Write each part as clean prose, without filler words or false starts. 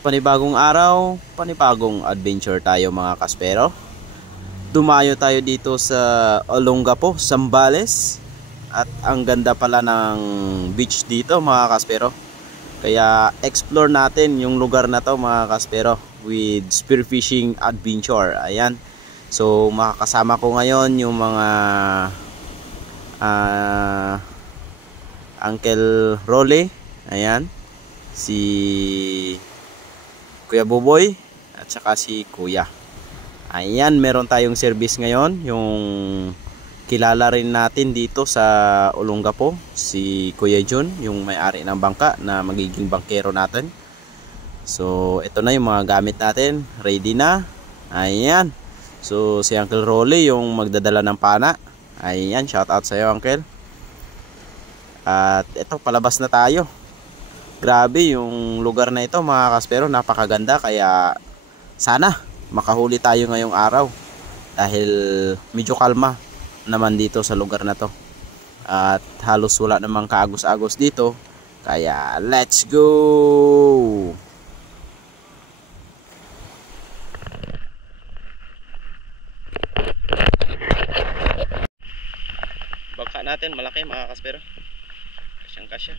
Panibagong araw, panibagong adventure tayo mga kaspero. Dumayo tayo dito sa Olongapo, Zambales. At ang ganda pala ng beach dito mga kaspero. Kaya explore natin yung lugar na to mga kaspero with spearfishing adventure. Ayan. So makakasama ko ngayon yung mga Uncle Rolly. Ayan. Si Kuya Buboy at saka si Kuya. Ayan, meron tayong service ngayon. Yung kilala rin natin dito sa Olongapo, si Kuya Jun, yung may-ari ng bangka na magiging bangkero natin. So, ito na yung mga gamit natin. Ready na. Ayan. So, si Uncle Rolly yung magdadala ng pana. Ayan, shout out sa iyo, Uncle. At ito, palabas na tayo. Grabe yung lugar na ito mga kaspero, napakaganda, kaya sana makahuli tayo ngayong araw dahil medyo kalma naman dito sa lugar na to at halos wala namang kaagos-agos dito, kaya let's go! Bangka natin malaki mga kaspero, kasyang kasya.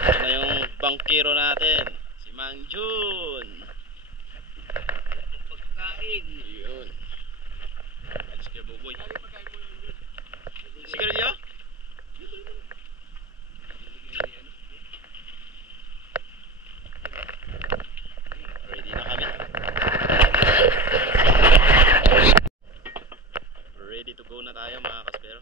Ito na yung bangkero natin, si Mang Jun. Pagkain. Yun. Let's go, Buboy. Sigarilyo? Ready na kami. Ready to go na tayo mga kaspero.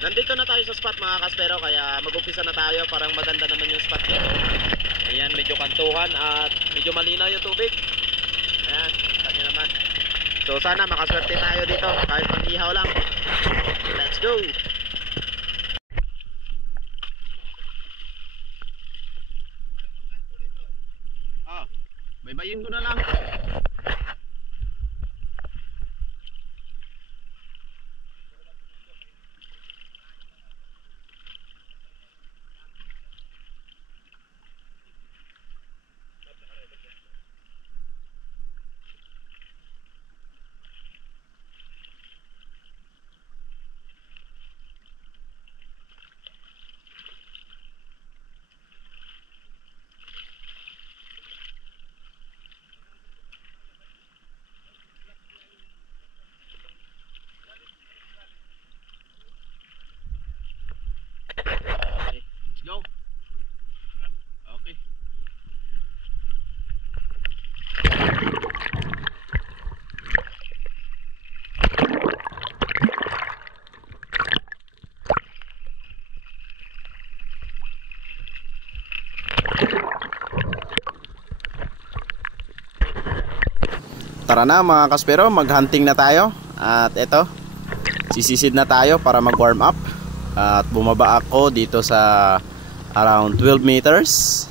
Nandito na tayo sa spot mga kaspero, kaya mag-umpisa na tayo. Parang maganda naman yung spot dito. Ayan, medyo kantuhan at medyo malinaw yung tubig. Ayan, kita nyo naman. So sana makaswerte tayo dito kahit pang-ihaw lang. Let's go! Baybayin ko na lang. Go. Okay. Tara na mga kaspero, maghunting na tayo. At eto, sisisid na tayo para mag-warm up. At bumaba ako dito sa around 12 meters.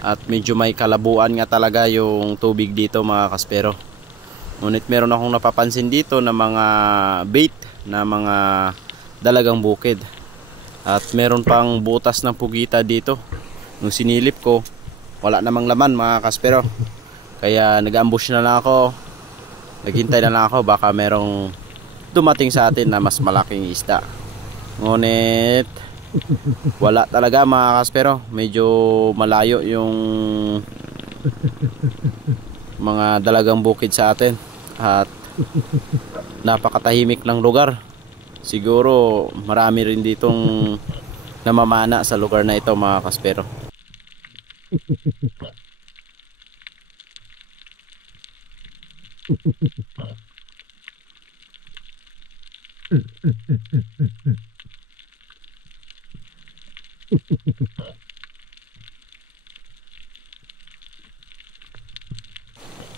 At medyo may kalabuan nga talaga yung tubig dito mga kaspero. Ngunit meron akong napapansin dito na mga bait na mga dalagang bukid. At meron pang butas ng pugita dito. Nung sinilip ko, wala namang laman mga kaspero. Kaya nag-ambush na lang ako. Naghintay na lang ako, baka merong dumating sa atin na mas malaking isda. Ngunit wala talaga mga kaspero, medyo malayo yung mga dalagang bukid sa atin at napakatahimik ng lugar. Siguro marami rin ditong namamana sa lugar na ito mga kaspero.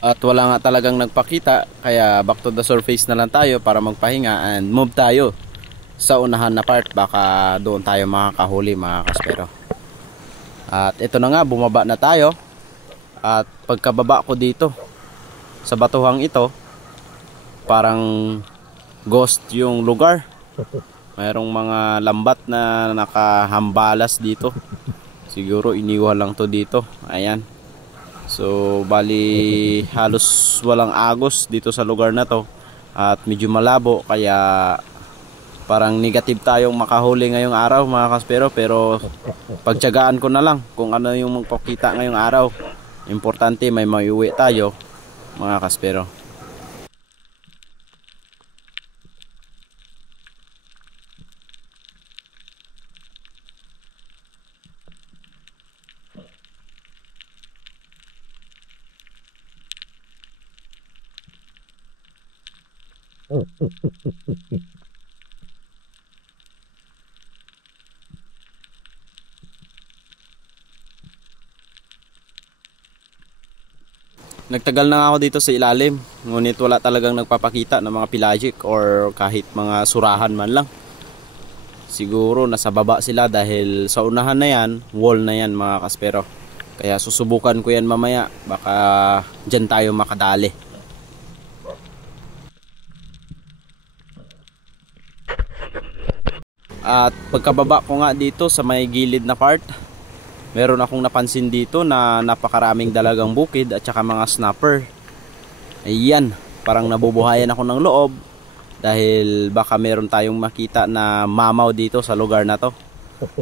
At wala nga talagang nagpakita, kaya back to the surface na lang tayo para magpahinga and move tayo sa unahan na part. Baka doon tayo makakahuli mga kaspero. At ito na nga, bumaba na tayo. At pagkababa ko dito sa batuhang ito, parang ghost yung lugar. Mayroong mga lambat na nakahambalas dito. Siguro iniwan lang to dito. Ayan. So bali halos walang agos dito sa lugar na to at medyo malabo, kaya parang negative tayong makahuli ngayong araw mga kaspero. Pero pagtiyagaan ko na lang kung ano yung magpakita ngayong araw. Importante may maiuwi tayo mga kaspero. Nagtagal na ako dito sa ilalim, ngunit wala talagang nagpapakita ng mga pelagic or kahit mga surahan man lang. Siguro nasa baba sila dahil sa unahan na yan, wall na yan mga kaspero. Kaya susubukan ko yan mamaya, baka dyan tayo makadali. At pagkababa ko nga dito sa may gilid na part, meron akong napansin dito na napakaraming dalagang bukid at saka mga snapper. Ayan, parang nabubuhayan ako ng loob dahil baka meron tayong makita na mamaw dito sa lugar na to.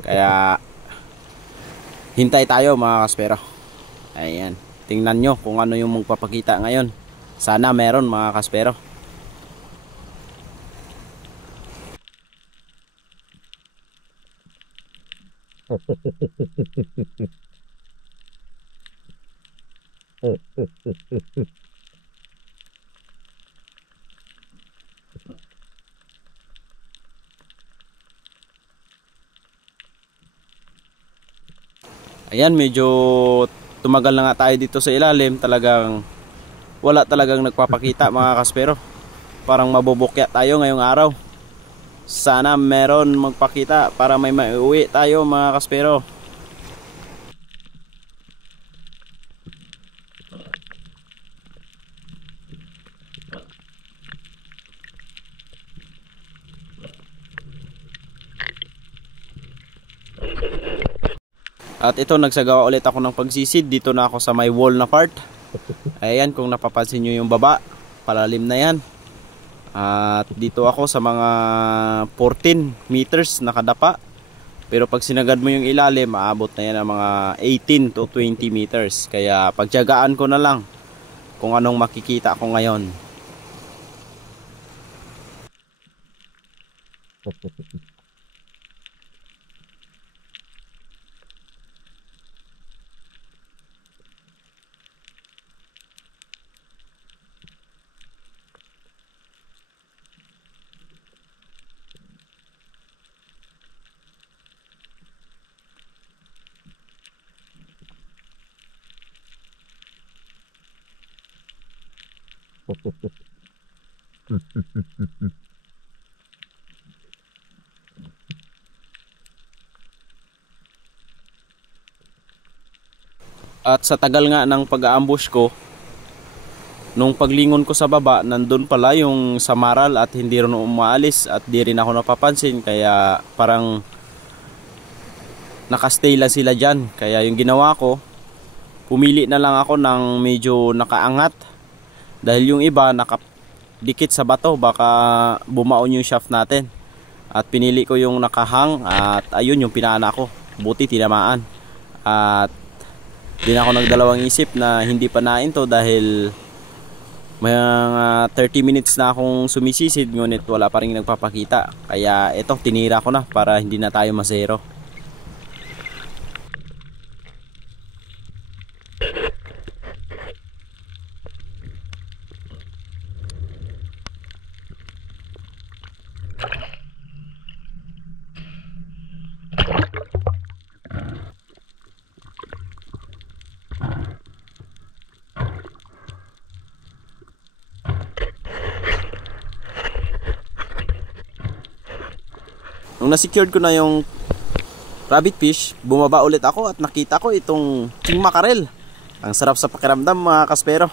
Kaya hintay tayo mga kaspero. Ayan, tingnan nyo kung ano yung magpapakita ngayon. Sana meron mga kaspero. Ayan, medyo tumagal na nga tayo dito sa ilalim. Talagang wala talagang nagpapakita mga kaspero. Parang mabubukya tayo ngayong araw. Sana meron magpakita para may maiuwi tayo mga kaspero. At ito, nagsagawa ulit ako ng pagsisid. Dito na ako sa may wall na part. Ayan, kung napapansin nyo yung baba, palalim na yan. At dito ako sa mga 14 meters nakadapa. Pero pag sinagad mo yung ilalim, maabot na yan ang mga 18 to 20 meters. Kaya pagtiyagaan ko na lang kung anong makikita ko ngayon. At sa tagal nga ng pag-aambush ko, nung paglingon ko sa baba, nandun pala yung samaral at hindi rin umaalis at di rin ako napapansin. Kaya parang nakastay lang sila dyan. Kaya yung ginawa ko, pumili na lang ako ng medyo nakaangat. Dahil yung iba nakadikit sa bato, baka bumaon yung shaft natin. At pinili ko yung nakahang at ayun yung pinana ko. Buti tinamaan. At di na ako nagdalawang isip na hindi panain to dahil mga 30 minutes na akong sumisisid ngunit wala pa rin nagpapakita. Kaya ito tinira ko na para hindi na tayo masero. Nung na-secured ko na yung rabbit fish, bumaba ulit ako at nakita ko itong king mackerel. Ang sarap sa pakiramdam mga kaspero.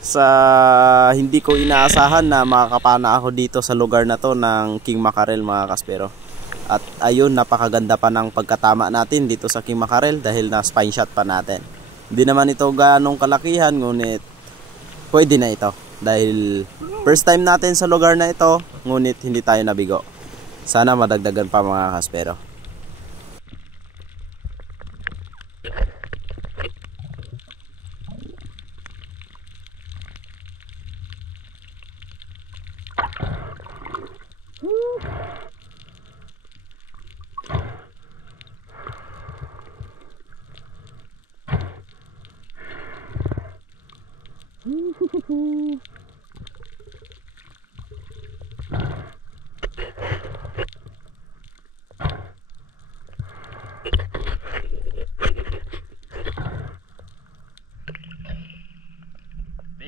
Sa hindi ko inaasahan na makakapana ako dito sa lugar na to ng king mackerel mga kaspero. At ayun, napakaganda pa ng pagkatama natin dito sa king mackerel dahil na spine shot pa natin. Hindi naman ito ganong kalakihan ngunit pwede na ito. Dahil first time natin sa lugar na ito ngunit hindi tayo nabigo. Sana madagdagan pa mga kaspero.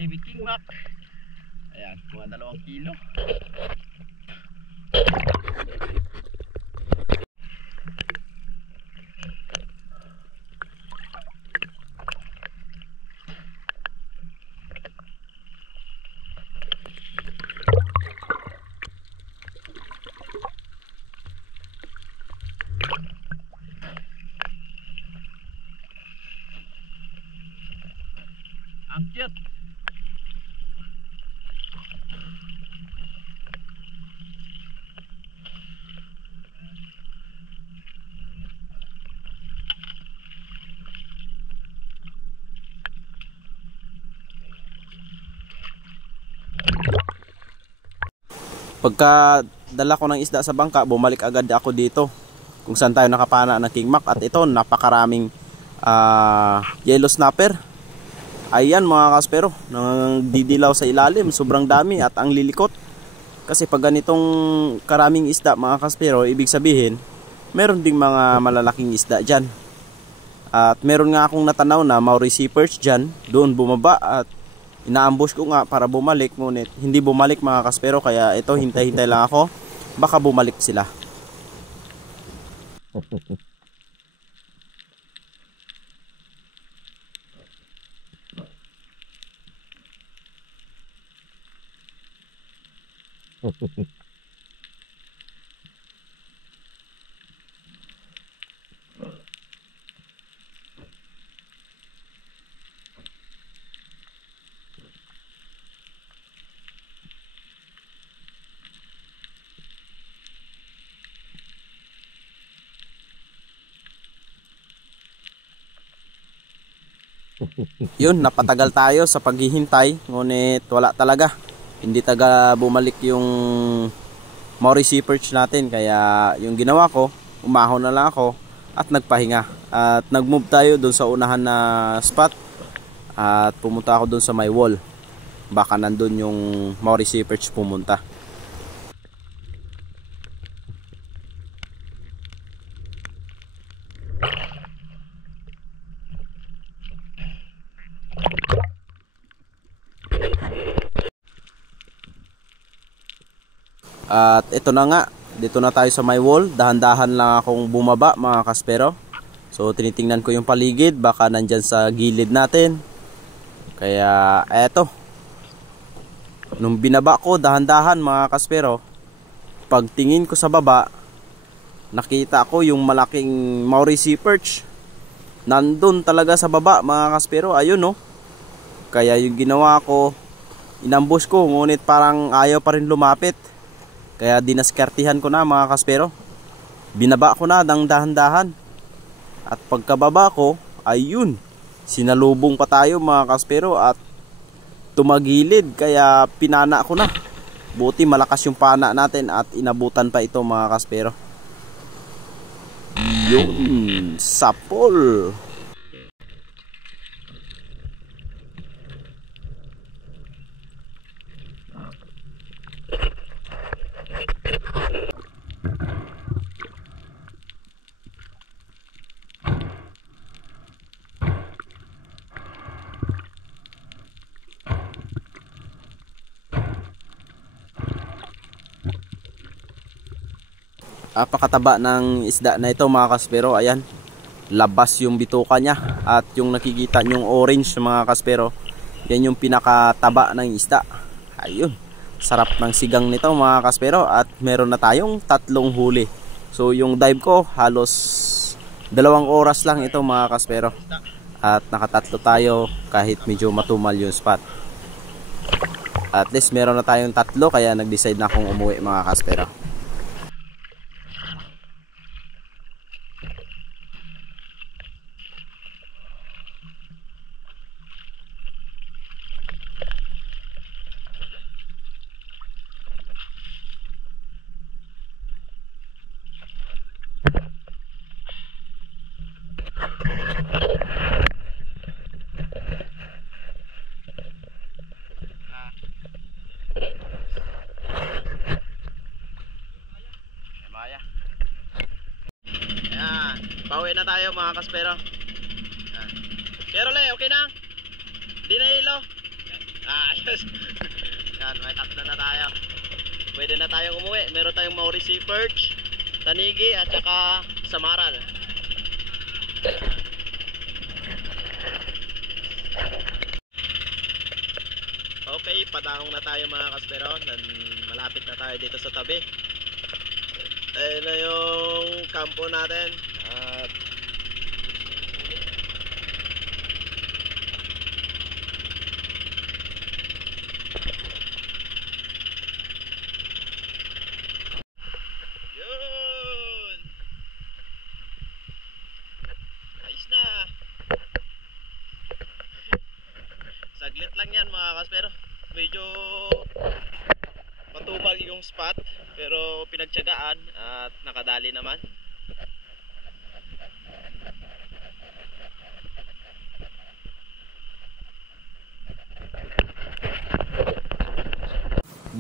Baby king mac. Ayan, mga 2 kilo. Ang cute. Pagka dala ko ng isda sa bangka, bumalik agad ako dito kung saan tayo nakapana ng king mac. At ito, napakaraming yellow snapper. Ayan mga kaspero, didilaw sa ilalim, sobrang dami at ang lilikot. Kasi pag ganitong karaming isda mga kaspero, ibig sabihin meron ding mga malalaking isda dyan. At meron nga akong natanaw na Maori sea perch dyan, doon bumaba at inaambush ko nga para bumalik, ngunit hindi bumalik mga kaspero. Kaya ito, hintay-hintay lang ako, baka bumalik sila. Yun, napatagal tayo sa paghihintay, ngunit wala talaga. Hindi taga bumalik yung Maori sea perch natin. Kaya yung ginawa ko, umahon na lang ako at nagpahinga. At nag-move tayo dun sa unahan na spot at pumunta ako dun sa may wall. Baka nandun yung Maori sea perch pumunta. At ito na nga, dito na tayo sa my wall. Dahan-dahan lang akong bumaba mga kaspero. So tinitingnan ko yung paligid, baka nandyan sa gilid natin. Kaya eto, nung binaba ko dahan-dahan mga kaspero, pagtingin ko sa baba, nakita ko yung malaking Maori sea perch. Nandun talaga sa baba mga kaspero, ayun no. Kaya yung ginawa ko, inambush ko, ngunit parang ayaw pa rin lumapit. Kaya dinaskertihan ko na mga kaspero. Binaba ko na ng dahan-dahan. At pagkababa ko, ayun, sinalubong pa tayo mga kaspero at tumagilid. Kaya pinana ko na. Buti malakas yung pana natin at inabutan pa ito mga kaspero. Yun, sapol. Apakataba ng isda na ito mga kaspero. Ayan, labas yung bituka niya. At yung nakikita nyong orange mga kaspero, yan yung pinakataba ng isda. Ayun, sarap ng sigang nito mga kaspero. At meron na tayong 3 huli. So yung dive ko halos 2 oras lang ito mga kaspero. At nakatatlo tayo kahit medyo matumal yung spot. At least meron na tayong 3, kaya nag-decide na akong umuwi mga kaspero. Pauwi na tayo mga kaspero. Pero le, okay na? Di na hilo? Ayos. Yan, may 3 na tayo. Pwede na tayong umuwi. Meron tayong Maurice perch, tanigi at saka samaral. Okay, padaong na tayo mga kaspero. Malapit na tayo dito sa tabi. Ayun na yung kampo natin. At yun, ayos na. Saglit lang yan mga kaspero. Medyo matubag yung spot, pero pinagtiyagaan at nakadali naman.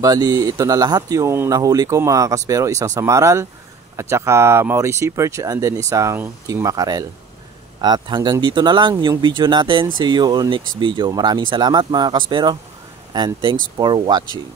Bali, ito na lahat yung nahuli ko mga kaspero. Isang samaral at saka Maurice perch and then isang king mackerel. At hanggang dito na lang yung video natin. See you on next video. Maraming salamat mga kaspero and thanks for watching.